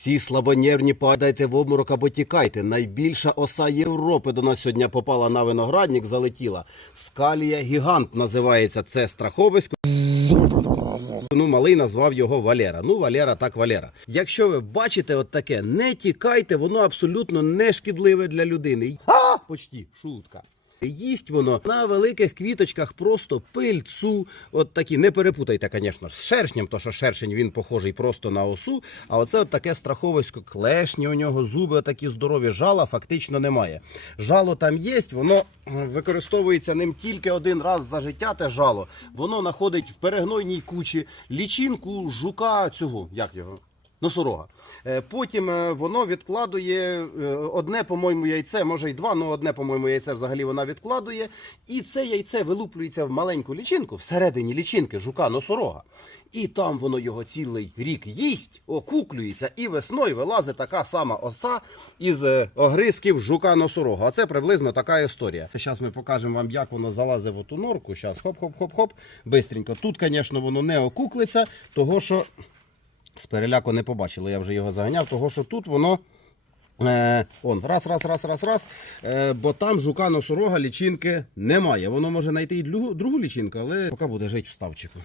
Всі слабонервні падайте в обморок або тікайте. Найбільша оса Європи до нас сьогодні попала на виноградник, залетіла. Скалія гігант називається це страховисько. Ну, малий назвав його Валера. Ну, Валера так Валера. Якщо ви бачите от таке, не тікайте, воно абсолютно не шкідливе для людини. А, почти, шутка. Їсть воно на великих квіточках просто пильцу. От такі, не перепутайте, звісно, з шершнем, то що шершень він похожий просто на осу. А оце от таке страховисько, клешні у нього, зуби такі здорові, жала фактично немає. Жало там є, воно використовується ним тільки один раз за життя. Те жало. Воно знаходить в перегнойній кучі лічинку, жука цього, як його? Носорога. Е, Потім е, воно відкладує е, одне, по-моєму, яйце, може й два, але одне, по-моєму, яйце взагалі вона відкладує. І це яйце вилуплюється в маленьку лічинку, всередині лічинки жука носорога. І там воно його цілий рік їсть, окуклюється, і весною вилазить така сама оса із огризків жука носорога. А це приблизно така історія. Зараз ми покажемо вам, як воно залазить в оту норку. Зараз хоп-хоп-хоп-хоп. Бистренько. Тут, звісно, воно не окуклиться, того що. З переляку не побачили, я вже його заганяв, того що тут воно. Е, он, раз, раз, раз, раз, раз. Е, бо там жука носорога лічинки немає. Воно може знайти і другу, лічинку, але поки буде жити в ставчику.